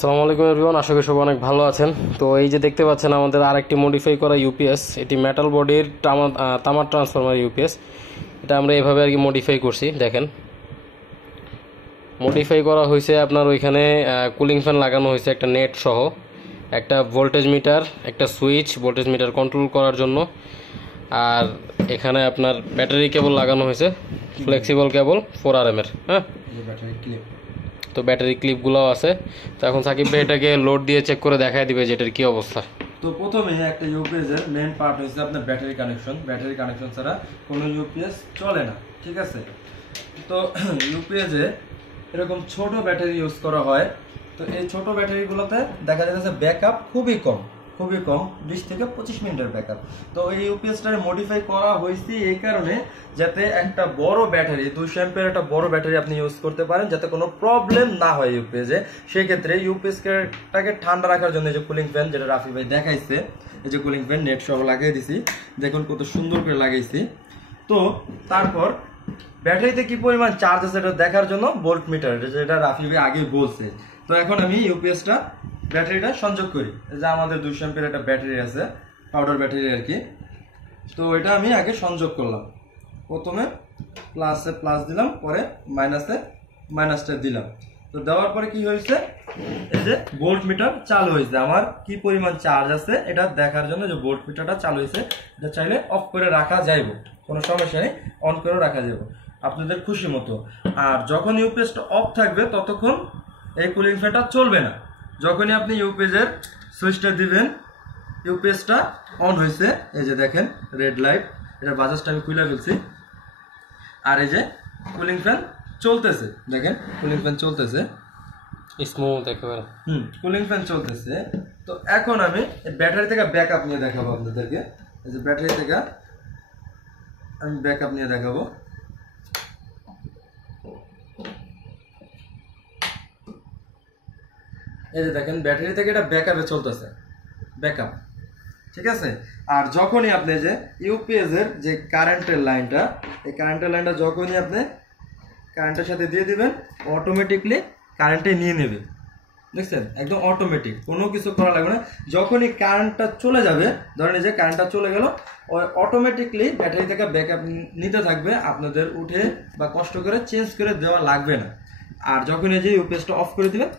আসসালামু আলাইকুম এভরিওয়ান, আশা করি সবাই অনেক ভালো আছেন। তো এই যে দেখতে পাচ্ছেন আমাদের আরেকটি মডিফাই করা ইউপিএস, এটি মেটাল বডির তামার ট্রান্সফরমার ইউপিএস। এটা আমরা এভাবে আর কি মডিফাই করছি। দেখেন, মডিফাই করা হয়েছে আপনার ওইখানে কুলিং ফ্যান লাগানো হয়েছে একটা নেট সহ, একটা ভোল্টেজ মিটার, একটা সুইচ ভোল্টেজ মিটার কন্ট্রোল করার জন্য, আর এখানে আপনার ব্যাটারি কেবল লাগানো হয়েছে, ফ্লেক্সিবল কেবল 4RM এর। হ্যাঁ, ব্যাটারি ক্লিপ। তো ব্যাটারি ক্লিপগুলোও আছে। তো এখন সাকিব ভাই এটাকে লোড দিয়ে চেক করে দেখায় দিবে যে এটার কি অবস্থা। তো প্রথমে একটা ইউপিএস এর মেইন পার্ট হচ্ছে আপনার ব্যাটারি কানেকশন। ব্যাটারি কানেকশন ছাড়া কোনো ইউপিএস চলে না, ঠিক আছে? তো ইউপিএস এ এরকম ছোট ব্যাটারি ইউজ করা হয়। তো এই ছোট ব্যাটারিগুলোতে দেখা যাচ্ছে ব্যাকআপ খুবই কম, 20 থেকে 25 মিনিটের ব্যাকআপ। তো এই ইউপিএসটার মডিফাই করা হয়েছে এই কারণে যাতে একটা বড় ব্যাটারি, 200 অ্যাম্পিয়ার একটা বড় ব্যাটারি আপনি ইউজ করতে পারেন, যাতে কোনো প্রবলেম না হয় ইউপিএসে। সেই ক্ষেত্রে ইউপিএসটাকে ঠান্ডা রাখার জন্য যে কুলিং ফ্যান, যেটা রাফি ভাই দেখাইছে, এই যে কুলিং ফ্যান নেট সহ লাগিয়ে দিছি, দেখুন কত সুন্দর করে লাগাইছি। তো তারপর ব্যাটারিতে কি পরিমাণ চার্জ আছে এটা দেখার জন্য ভোল্ট মিটার, যেটা রাফি ভাই আগে বলছে। তো এখন আমি ইউপিএসটা ব্যাটারিটা সংযোগ করি। যে আমাদের 200 অ্যাম্পিয়ার একটা ব্যাটারি আছে, পাউডার ব্যাটারি আর কি। তো এটা আমি আগে সংযোগ করলাম। প্রথমে প্লাসে প্লাস দিলাম, পরে মাইনাসে মাইনাসটা দিলাম। তো দেওয়ার পরে কি হয়েছে, এই যে ভোল্ট মিটার চালু হয়েছে। আমার কি পরিমাণ চার্জ আছে এটা দেখার জন্য যে ভোল্ট মিটারটা চালু হয়েছে, এটা চাইলে অফ করে রাখা যাইব, কোনো সমস্যা নেই, অন করে রাখা যাবে আপনাদের খুশি মতো। আর যখন ইউপিএসটা অফ থাকবে ততক্ষণ এই কুলিং ফ্যানটা চলবে না। যখনই আপনি ইউপিএসের সুইচটা দিবেন, ইউপিএসটা অন হয়েছে, এই যে দেখেন রেড লাইট, এটা বাজাজটা আমি খুলে ফেলছি। আর এই যে কুলিং ফ্যান চলতেছে, দেখেন কুলিং ফ্যান চলতেছে স্মুথ একেবারে। কুলিং ফ্যান চলতেছে। তো এখন আমি ব্যাটারি থেকে ব্যাকআপ নিয়ে দেখাবো আপনাদেরকে। এই যে ব্যাটারি থেকে আমি ব্যাকআপ নিয়ে দেখাবো। এই যে দেখেন ব্যাটারি থেকে এটা ব্যাকআপে চলতেছে, ব্যাকআপ, ঠিক আছে? আর যখনই আপনি যে ইউপিএস এর যে কারেন্টের লাইনটা, এই কারেন্টের লাইনটা যখনই আপনি কারেন্টের সাথে দিয়ে দিবেন, অটোমেটিকলি কারেন্টে নিয়ে নেবে। দেখছেন, একদম অটোমেটিক, কোনো কিছু করা লাগবে না। যখনই কারেন্টটা চলে যাবে, ধরেন এই যে কারেন্টটা চলে গেল, অটোমেটিকলি ব্যাটারি থেকে ব্যাকআপ নিতে থাকবে, আপনাদের উঠে বা কষ্ট করে চেঞ্জ করে দেওয়া লাগবে না। আর যখন এই যে ইউপিএসটা অফ করে দিবেন,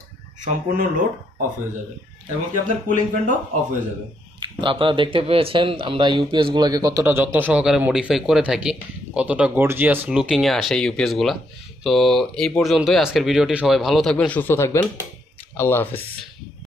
সম্পূর্ণ লোড অফ হয়ে যাবে এবং কি আপনার কুলিং ফ্যানটাও অফ হয়ে যাবে। তো আপনারা দেখতে পেয়েছেন আমরা ইউপিএসগুলোকে কতটা যত্ন সহকারে মডিফাই করে থাকি, কতটা গর্জিয়াস লুকিংয়ে আসে ইউপিএসগুলো। তো এই পর্যন্তই আজকের ভিডিওটি। সবাই ভালো থাকবেন, সুস্থ থাকবেন, আল্লাহ হাফেজ।